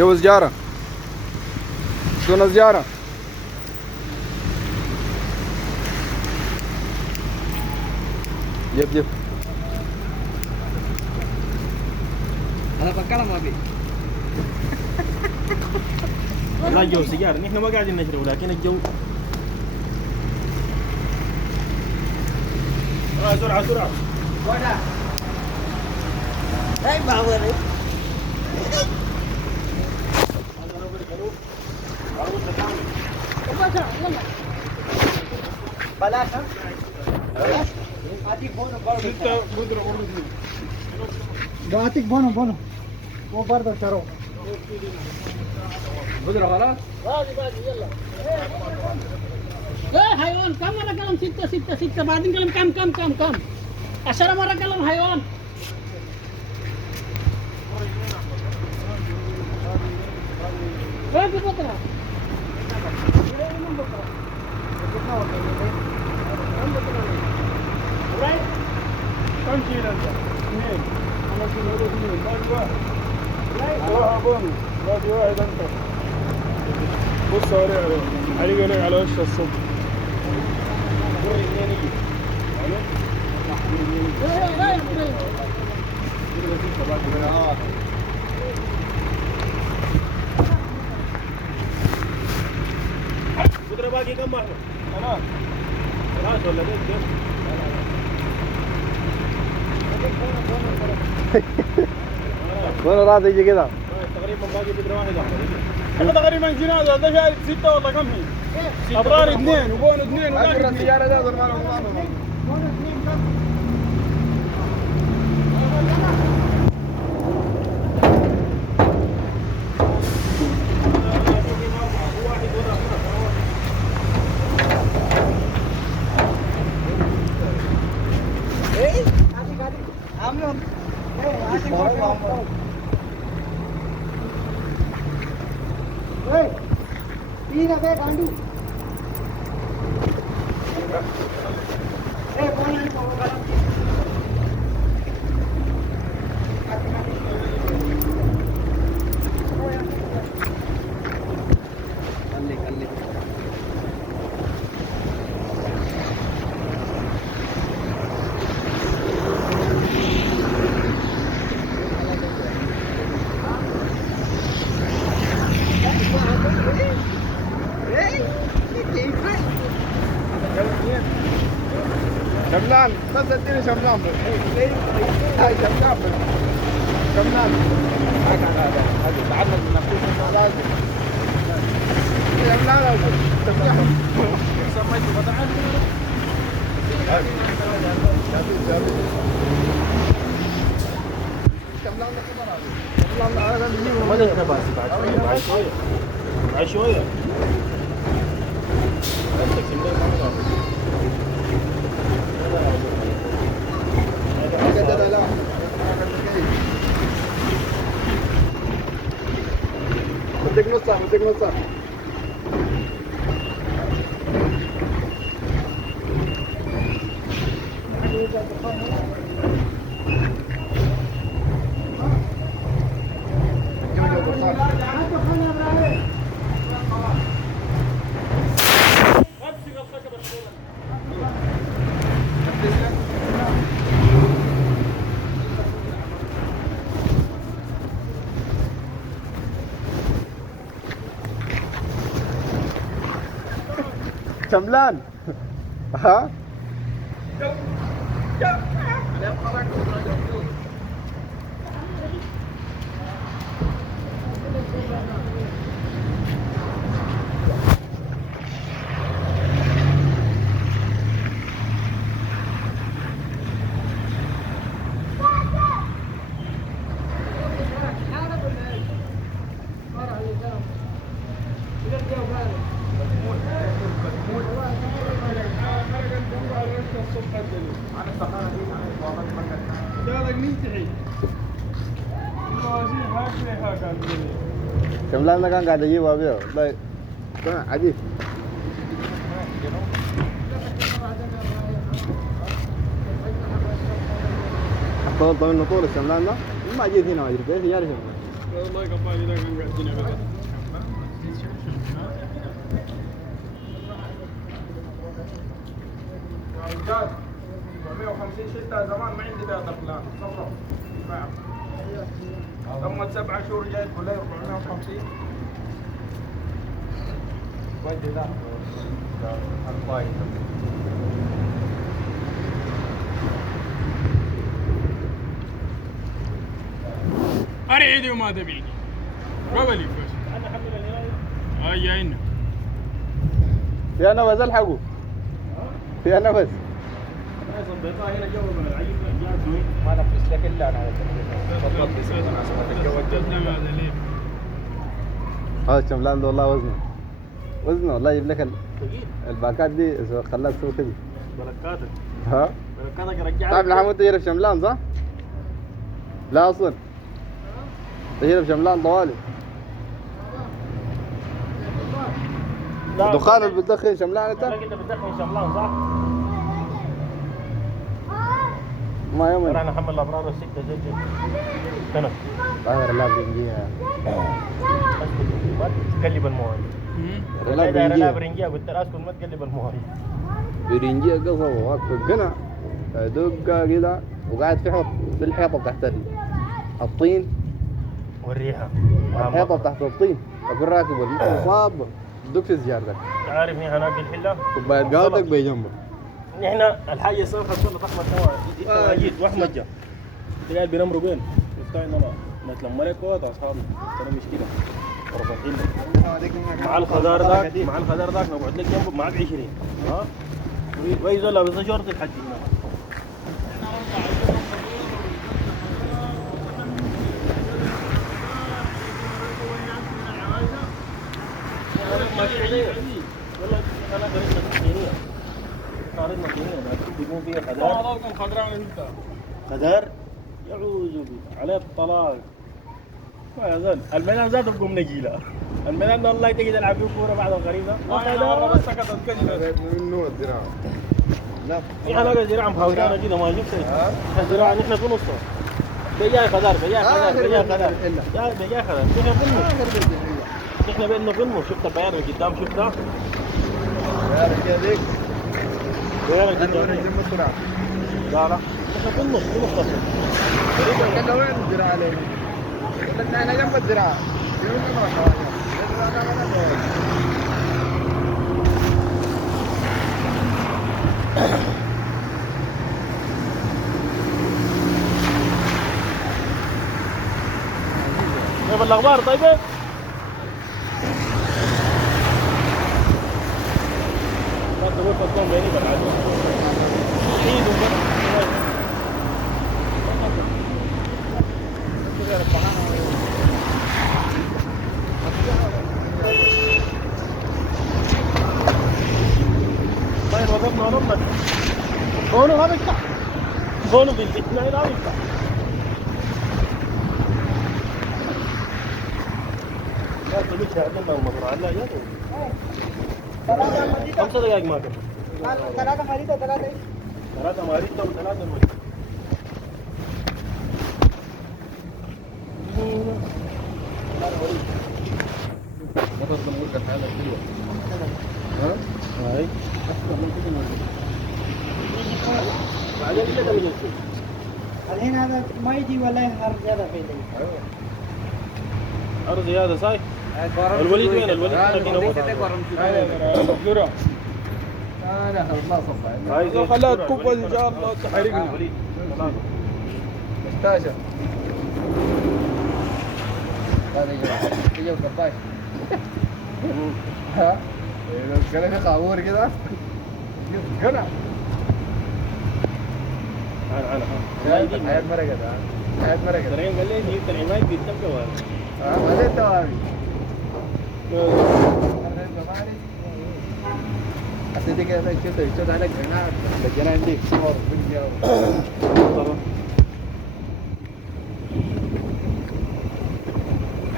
جو سجارة. شلون سجارة؟ جيب هذا بكلام ابي. لا جو سيجار نحن ما قاعدين نشرب لكن الجو سرعة سرعة. وين؟ اي باوري. بلاش بلاش اعطيك بونو برضه. ستة بودرة برضه. بعطيك بونو مو برضه شرو. بودرة خلاص؟ باقي يلا. ايه حيوان كم مرة كلام ستة بعدين كلام كم 10 مرة كلام حيوان. وين في بكرة؟ كم كيلو انت؟ اثنين. انا كيلو اثنين باقي واحد. واحد بونو باقي واحد انت. بص عليه على وش الصبح. وري اثنين يجي. بودرة باقي كم واحدة؟ خلاص ولا بيت وين راضي يجي كذا؟ تقريبا باقي بودرة واحدة. احنا تقريبا جينا هذا شايل 6 ولا كم هي؟ ابرار 2 وبون 2 وباقي السيارة ده ما له. तीन है गांडू شملان بس اديني شملان بس. هاي شملان بس. شملان هذا تعلم من نفسه لازم شملان لازم تفتحه. سميته فتحه. شملان هذا ما نقدر بس بعد شوية. بدك نص ساعة. شملان ها شملان كان قاعد يجيبها بيه والله عجيب. طول الشملان ده ما جيت هنا ما ادري كيف يعرف. والله قبالي ذا كان قاعد هنا بس. رجال 450 شتة زمان ما عندي بيها أقلام صفرا ثم 7 شهور جاي تقول لي 450 ودي ذا الطايف أريدي وما تبيني قبلي بس. انا حمل الهلال. هاي جاينا. يا نفس الحقوا يا نفس هنا جو من العيب ما نفس لك الا انا هذا شملان ده والله وزنه والله يجيب لك الباكات دي خلاك تسوي كده بركاتك ها بركاتك رجعت. طيب محمود تجرب شملان صح؟ لا اصلا تجرب شملان طوالي دخان اللي بتدخن شملان انت؟ انت بتدخن شملان صح؟ ما يوم انا حمل الابرار الستة زي كنف طاهر لا برنجية ما تقلب المواعيد. لا برنجية قلت له اسكت ما تقلب المواعيد. برنجية قصب واقف القنع دقة كده وقاعد في الحيطة تحت الطين والريحة الحيطة تحت الطين اكون راكب المصاب دق في سيارتك تعرف نحن ناكل حلة كوباية قهوتك بجنبك نحن الحاجة الصبح صرنا احمد تواجد واحمد جا تلاقي بينمروا بين يفتح انما مثل الملك وات اصحابنا ترى مشكلة طرف الحلة مع الخضار ذاك نقعد لك جنبه معك 20 ها ويزول لابس شورت الحج والله انا قريت مدينيه قارن مدينيه لكن بيكون فيها خضار خضار يعوز عليه الطلاق ما يزال الميدان ذاته بقوم نجيله الميدان ده والله تجي تلعب فيه كوره بعد الغريبه والله بس سكتت كذا. منه الذراع لا في حناقه زراعه محاوطانه كده ما يجيب شيء الزراعه نحن في نصها بيجاي خضار بيجاي خضار نحن بيننا فيلم شفت البيان من قدام شفتها يا رجال ذيك بيان انا قدام جنب الذراع لا نحن في النص كده وين الذراع علينا قلنا انا جنب الذراع كيف الاخبار طيبه؟ ما تقول فتكون بيني بالعدو عيد طيب وضبنا ونمت هونو هذا يفتح هونو بالفتنة هذا يفتح لا تقول عندنا المزرعة لا يا 5 دقائق ما كمل 3 مريضة و3 مريضة ما تظلم ولك حالك حلوة ها؟ هاي بعدين كده بنشوف الحين هذا ما يجي ولا يهر زيادة في الليل. أرض زيادة صاي الوليد وين الوليد انا خلاص صفى لو خلاها تكب ان شاء الله تحرقنا. مستاشر هذا يجي القباش ها كان في قاور كده قنع حياة مرقت حياة مرقت ترين قال لي جبت العماية قدام جوال هذا التوابي أصل كده شفت عليك هناك لجنا عندك صور فيديو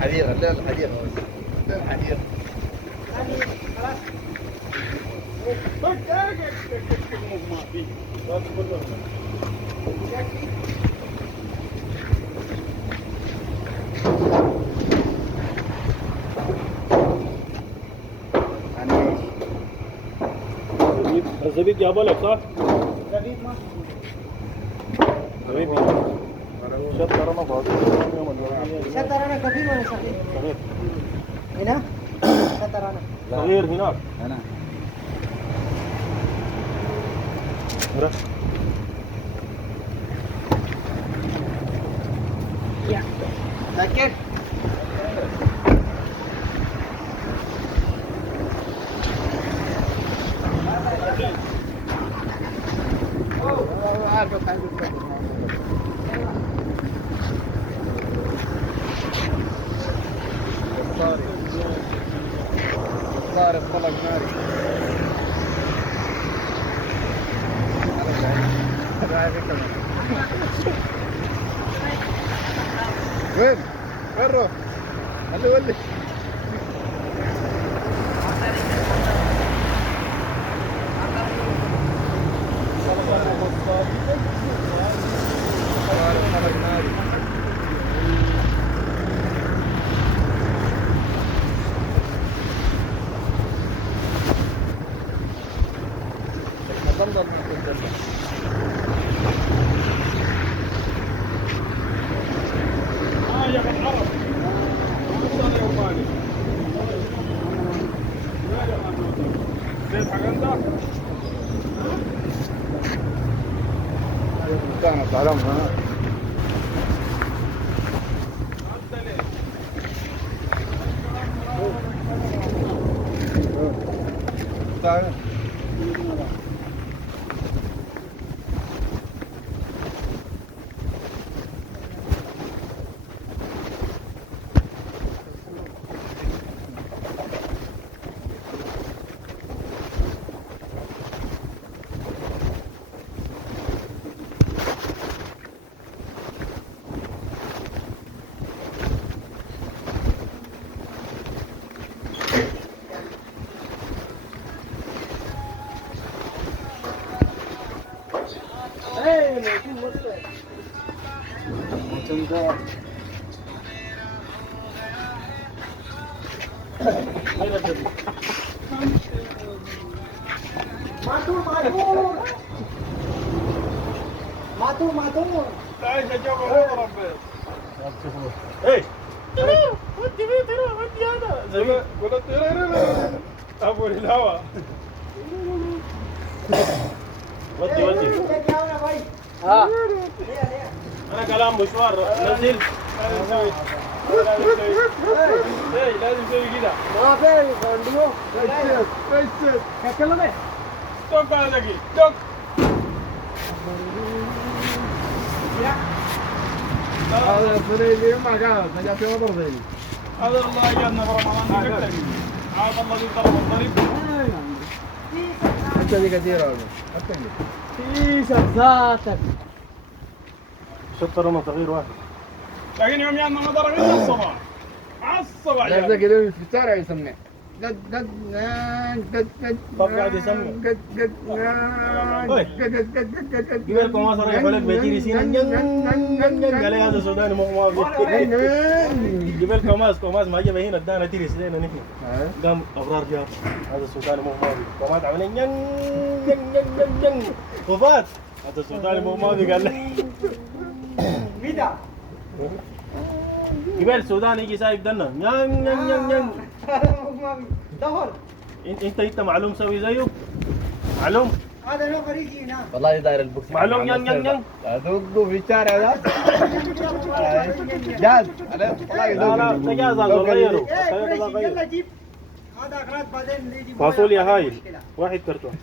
حديقة لا الحديقة لا الحديقة الزبيب جابوا لك صح؟ زبيب ما زبيب شطر انا فاضي شطر انا كبير ولا صغير؟ صغير هنا؟ شطر انا صغير هناك انا عرفت لكن صار الطلق ناري وين؟ وين روح؟ ولي صار الطلق ناري تفضل ما كنت يا ابن العرب انا يوماني زيت حق انت كانت علمها تعال أين الزبيب؟ ماتور تعيش الجو اضرب ايش؟ ودي بيه ترى ودي هذا زبيب قلت ابو الهوى ودي ها انا كلام مشوار نزل لازم تسوي كده ما في كونديو كلمه توك على دقيق توك هذا فريدي ما قال نجا في وضر ذي هذا الله اجلنا في رمضان نقتل عاد الله ذي ضرب الضرب انت ذي كثير هذا حتى في ذاتك شطر انا صغير واحد لكن يوم يانا ما ضرب الا الصباح مع الصباح لا يعني. كده في الشارع يسمع طب قاعد يسمع. جبال كوماس رايح ولك بيجي سينا قال هذا سوداني مو مافي جبال كوماس ما جاب هنا ادانا تيري سينا نحن قام ابرار جاب هذا سوداني مو مافي كوماس عمل ين وفات هذا سوداني مو مافي قال لي ميدا جبال سوداني يجي سايب دنا ين دهر انت معلوم سوي زيه معلوم هذا لو فريقي هنا والله داير البوكس معلوم ين ادقوا في الشارع ذا جاز لا تجاز هذا غيره يلا جيب هذا اغراض بعدين نجيب فاصوليا هايل واحد كرتون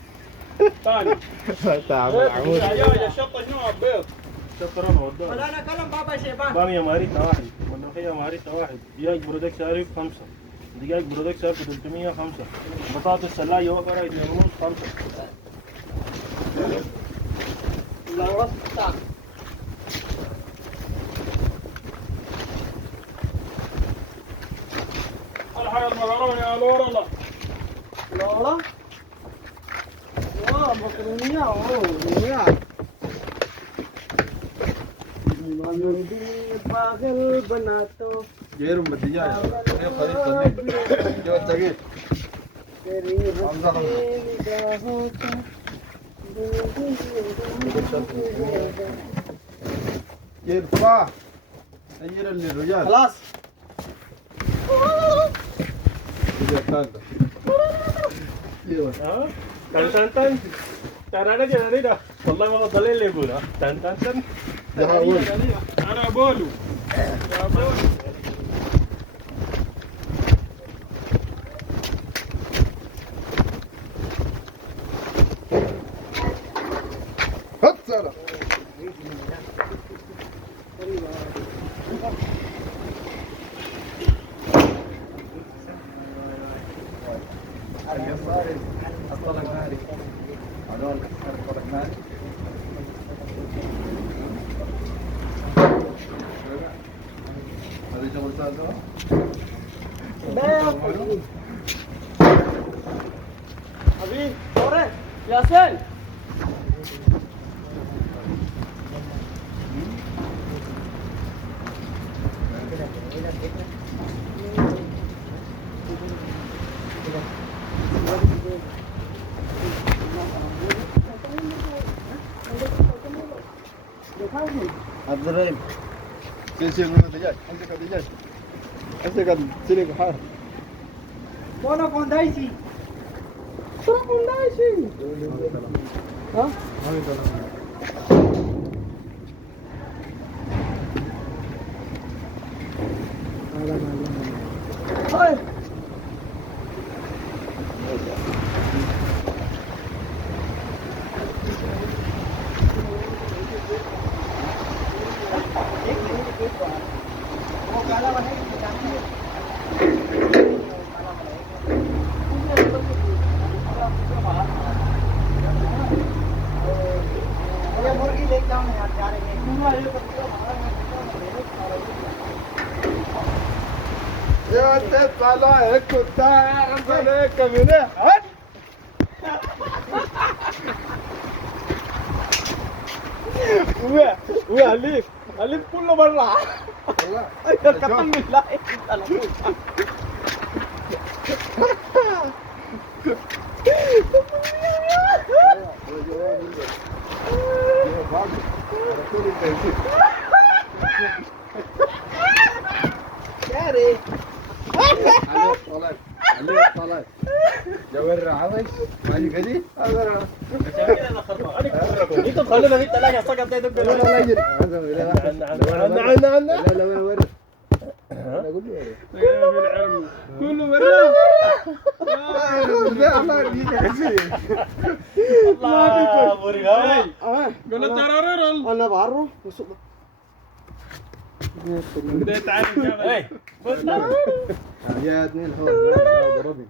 ثاني تعال يا شطه شنو بيض شكرا وداه ولا انا كلام بابا شيبان بامية ماريتا واحد ملوخية ماريتا واحد دجاج برودك شارف 5 دجاج برودك شارف 305 بطاطس سلاية وفرة 2.5 5 لا وسط الحق المكرونه يا لورا لولا واه مكرونية اوه دنيا पागल बना तो جيرهم بالدجاج ايه خليط جو الدقيق तेरी निगाहों का يرفع أجر للرجال خلاص تن تن تن ترى أنا جاني ده والله ما بطلع اللي يقوله تن تن تن أنا بولو يا بولو هات سارة أطلق ناري هذول أطلق ناري هذا جبل سازو حبيبي ورا ياسين عبد الرحيم سير من الدجاج امسك الدجاج امسك السلك حار Buona fondaisi. Sono fondaisi ها Oi. يا طلع هيك تعرف عليك من هات وألف ألف كله برا والله الكابتن بالله طلع جوار عوش مالي كذي هذا انت تخلينا في الثلاجة سقط ده دق لا لا يجري عنا لا وين وين انا اقول له في العلم كله برا لا ما دي الله بريها قال ترى انا بعرف بدأت تعرف ايه يا اثنين حول ضربني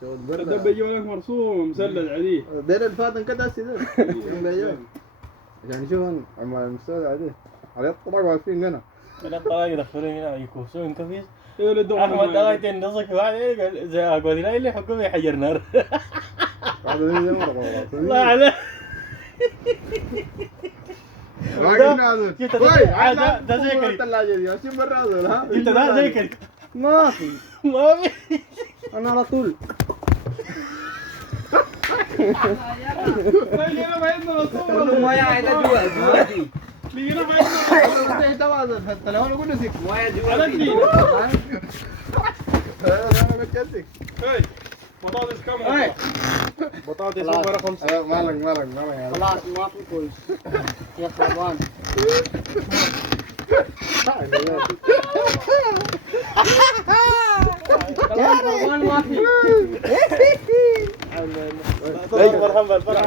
شو ده البرد بيجي لك مرسوم مسلج عليه دير الفاتن كده سيده يعني شوف انا المستوى عادي على الطرق واقفين هنا من الطلاق يدخلون هنا يكوسون كفيس يولد احمد طلعت النصك واحد زي اقول لا اللي حكم يحجر نار الله عليك ده زي كريم الثلاجه دي ماشي برا هذول ها انت ده زي كريم ما في ما في انا على طول لقينا بعيدنا كله مويه عايده جوا دي لقينا بعيدنا التليفون يقول لك مويه على جوا الدين انا بتكلم هاي بطاطس كم هاي. بطاطس مرة 5 مالك خلاص ما في كويس يا خربان يا خربان ما في مرحبا بالفرح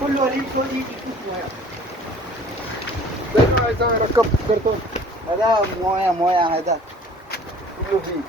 كله وليد سودي ركب كرتون هذا مويه هذا كله فيه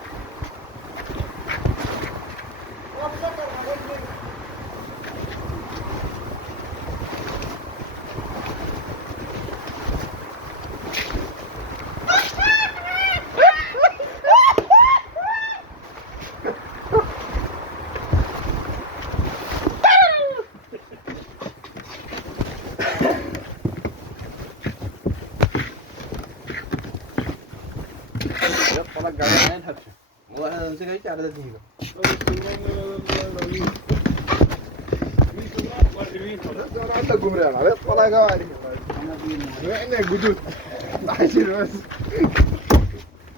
طلق على عين حبشه واحد امسك هيك على دقيقه انا عندك قمران على طلع قواري احنا جدود عايشين بس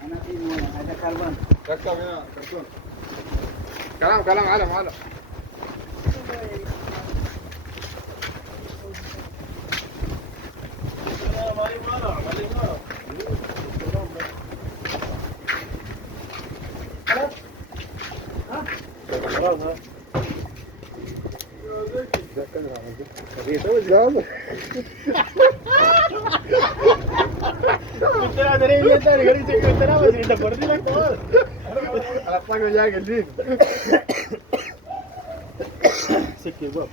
انا في مويه هذا كربون ركب هنا كرتون كلام علم الطاقة جاي قليل سكر باب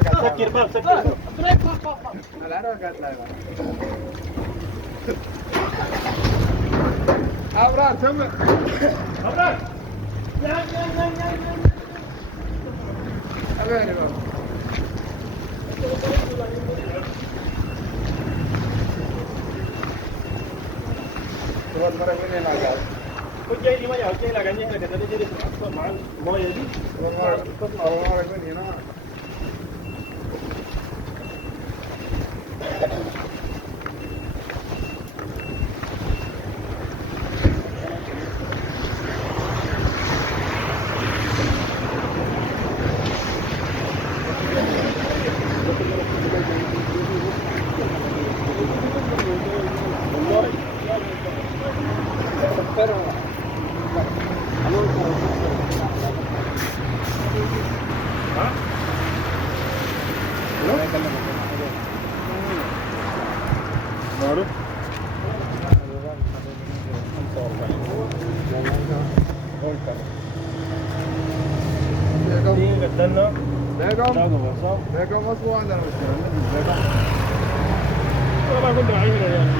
سكر باب سكر باب أبرار تم أبرار أبيني بابا تقول مرة مني ما قال كنت جاي لي مية وجاي لك عني هنا كذا نجي نحط مع المية دي تطلع مرة مني هنا معروف دين قدرنا بيقوم مصبوع عندنا مشكلة والله كنت عايزين يعني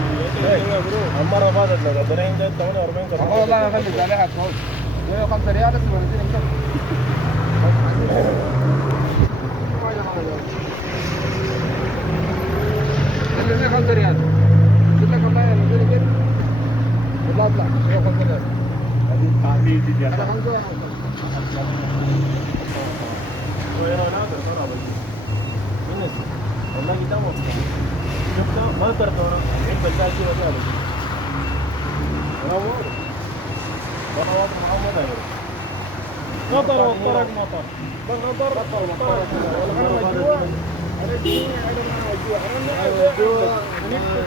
المرة فاتت لو قدرين جد 48 كرة والله أنا خليت عليها كول 5 ريال بس ونزل اللي 5 ريال قلت لك والله نزل كده والله اطلع 5 ريال هذه تجي هذا 5 والله قدامه شفته ما ترى الحين بتلاقي ولا لا انا واضح محمد اهو مطر والطرق مطر بالنظر والطرق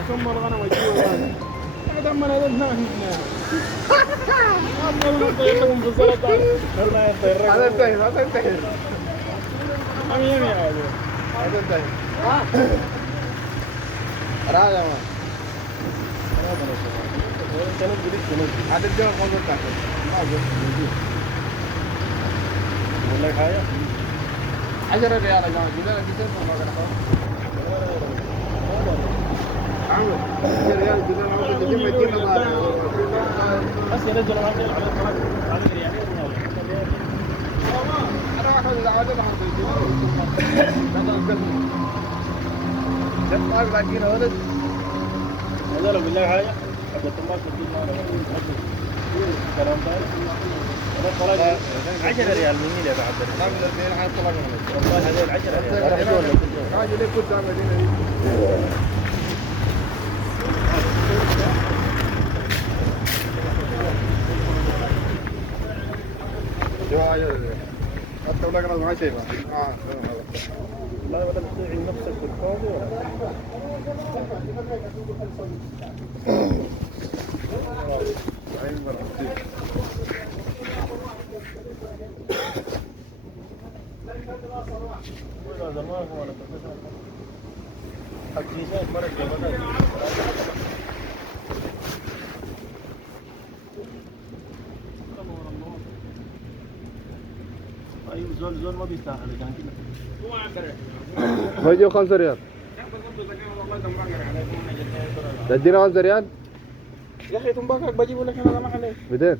ثم الغنم والجوع هذا من هذا هنا أفضل طيرهم بالزلطة هذا انتهي هذا انتهي أمين يا هذا هذا انتهي راجع ما هذا الجو موجود تحت أقول لك حاجة 10 ريال يا جماعة كذا كذا ما بقدر عامل 10 ريال كذا ما بقدر تجيب كذا بس ينزل على الطريق على الريال أنا أخذ العادة ما حطيت هذا القسم جت طاق لكن ولد هذا لو بالله حاجة حتى الطماط تجيب معنا كلام ثاني أنا طلع 10 ريال مني يا بعد لا من الدين حتى طلع والله هذول 10 ريال راجل ليه كنت عامل هنا حتى ولا كان ما شيء لا ولا بتضيع نفسك بالفاضي ولا زمان ولا حقيقات مرة جمالات ايوه زول ما بيستاهل كان كده ما يجي 5 ريال تدينا 5 ريال يا اخي تنباكك بجيبه لك انا ما عليك 200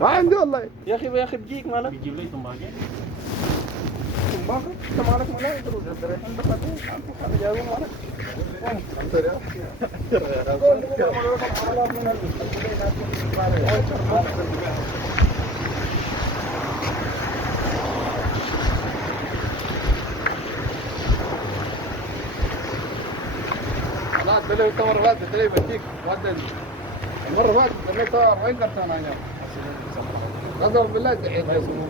ما عندي والله يا اخي بيجيك مالك بيجيب لي تنباكه ما في انت مالك ولا يدروا جدري عندك خاطر جايبين مالك انت يا قول لي على من لا تلي انت مرة فاتت تلي بديك ودني المرة فاتت تلي صار وين قرتنا هنا قدر بالله دعيت لكم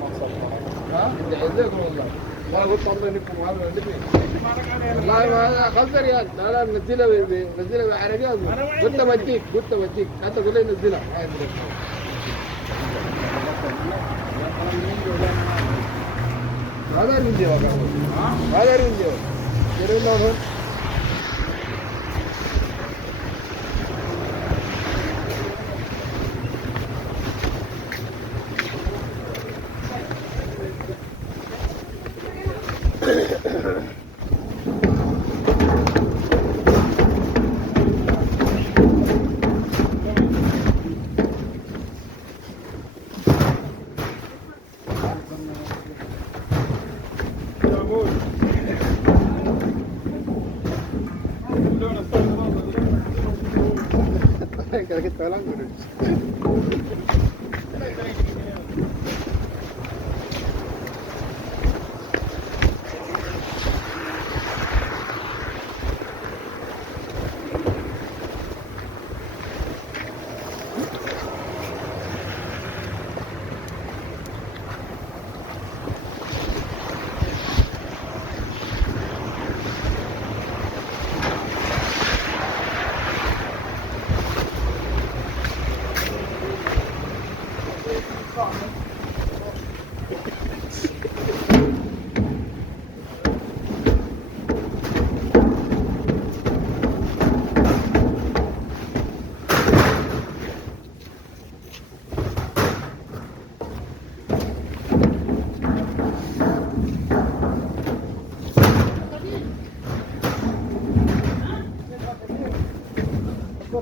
ها دعيت لكم والله ما قلت الله انكم هذا اللي لا ما 5 ريال لا نزلها بعربيات قلت بديك انت قول لي نزلها هذا رنجي هذا رنجي كيرنا هون Kaya kita lang guru.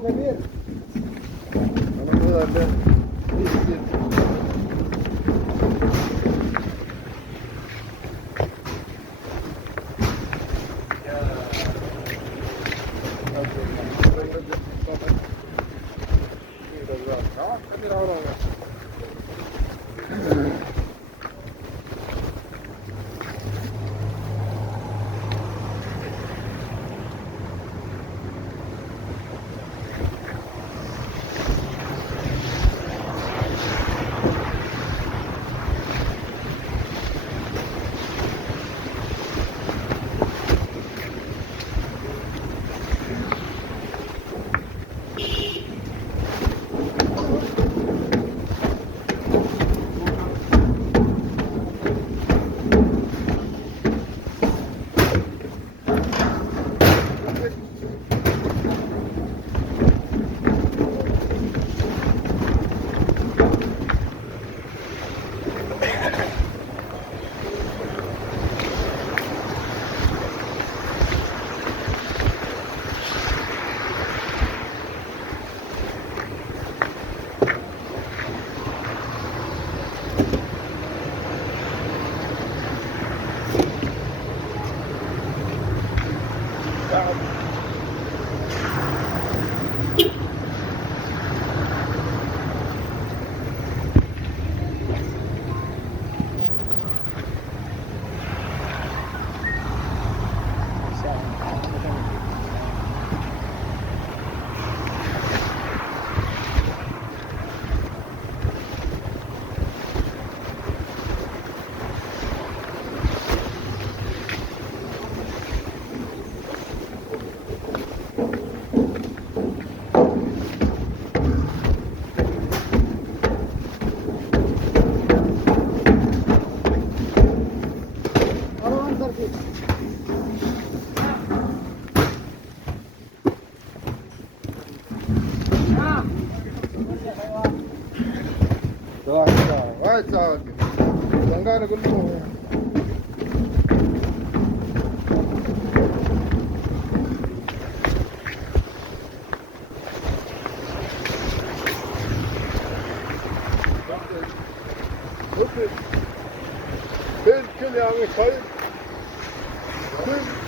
كبير انا ده وايد ساعات زنقانة كله كل يوم خير خلاص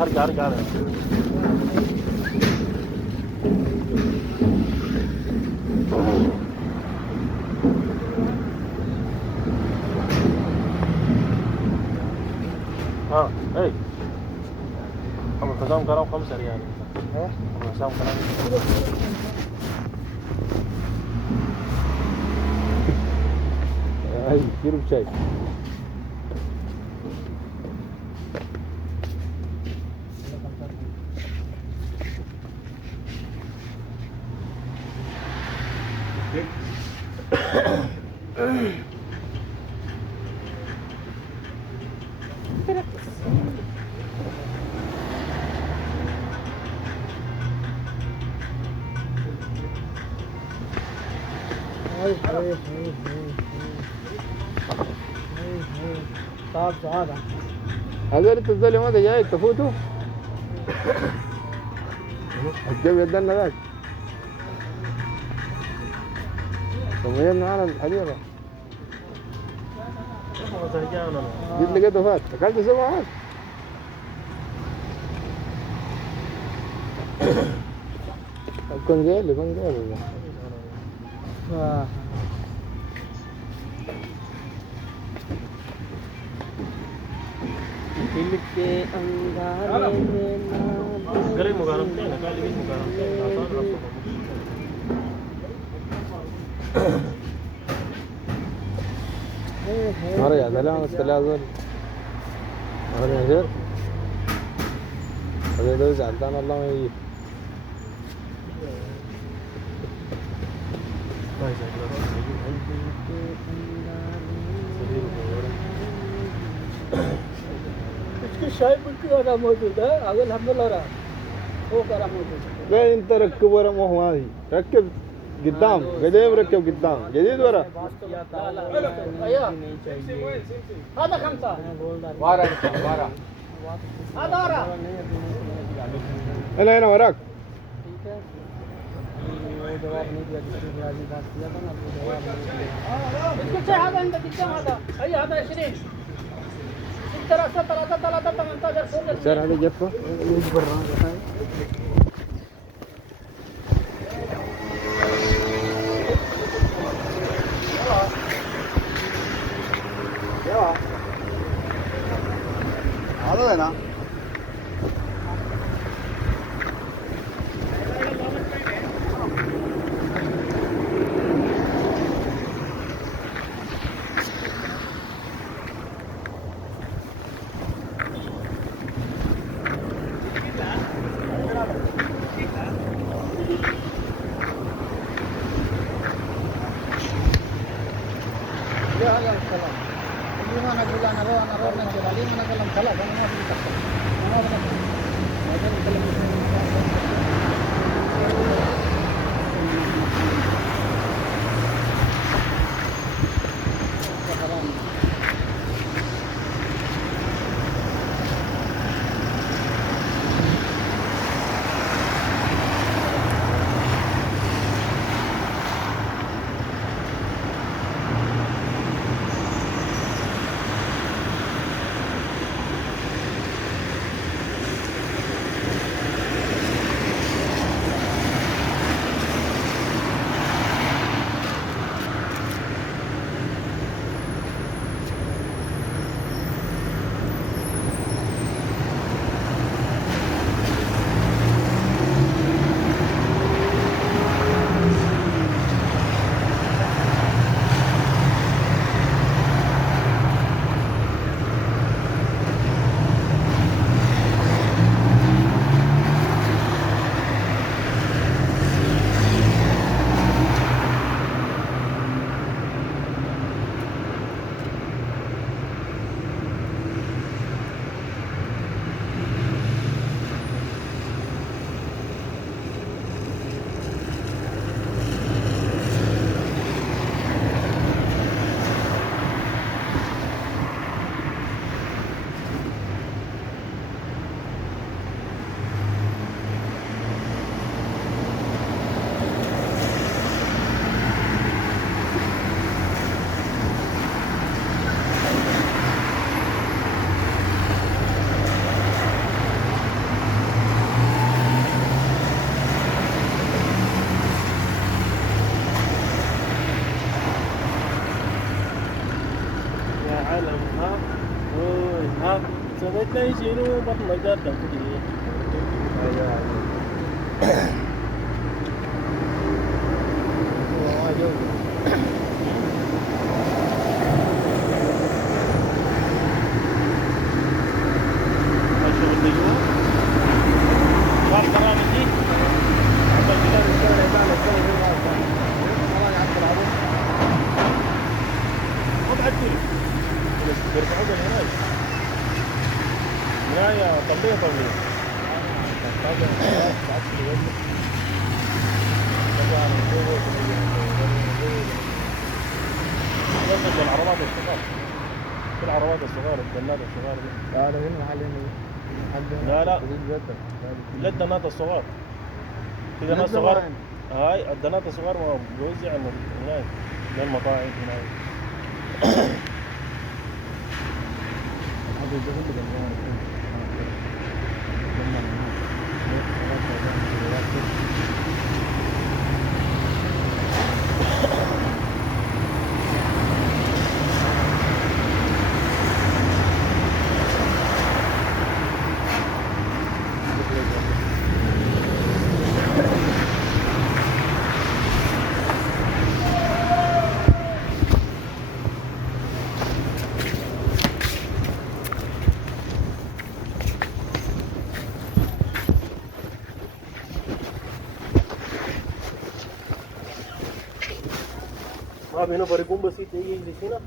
ارجع ارجع اه اي ابو حسام كلام 5 ريال ابو حسام كلام هاي كثير بشاي. صعب هذا. هذول الزلمه هذا جاي تفوتوا الجو يدنا ذاك طيب معنا الحديقه جيت لقيته فات اكلت سمعات كونجيل दिल के अंगारे में ना गरीब मुगारम थे ना काली भी मुगारम थे आसान रास्तों مرة يا سلام التلازل مرة يا شيخ هذا لو زعلان الله ما يجي इसकी शायद कुछ वाला मौजूद है अगर हम लोग रहा वो करा मौजूद لا انت ركب ورا ما هو هذه ركب قدام قديم ركب قدام جديد ورا هذا خمسة ورا هذا ورا هنا وراك ठीक है वो जवाब नहीं दिया जिसने राजी बात किया था ना वो जवाब नहीं दिया इसको चाहे هذا انت कितना هذا اي هذا 20 3 3 18 سر هذه جفه يجي برا هذا هنا تلاقي يشيلوا بطن جدا كده. الشغل ده جوا صار كلام دي عمل كده الشغل يبان الشغل ده والله قاعد تلعبوا ما بعدين بس بيرفعوا هناك نهاية طبيعية ينقل العربات الصغار في العربات الصغار الدنات الصغار دي. لا ده هنا محل هنا لا لا جدة لا الدنات الصغار في دنات صغار هاي الدنات الصغار ما بيوزع من هناك من المطاعم هناك. هذا الجهل اللي جنبنا ما هنا فريقون بسيط يجي هنا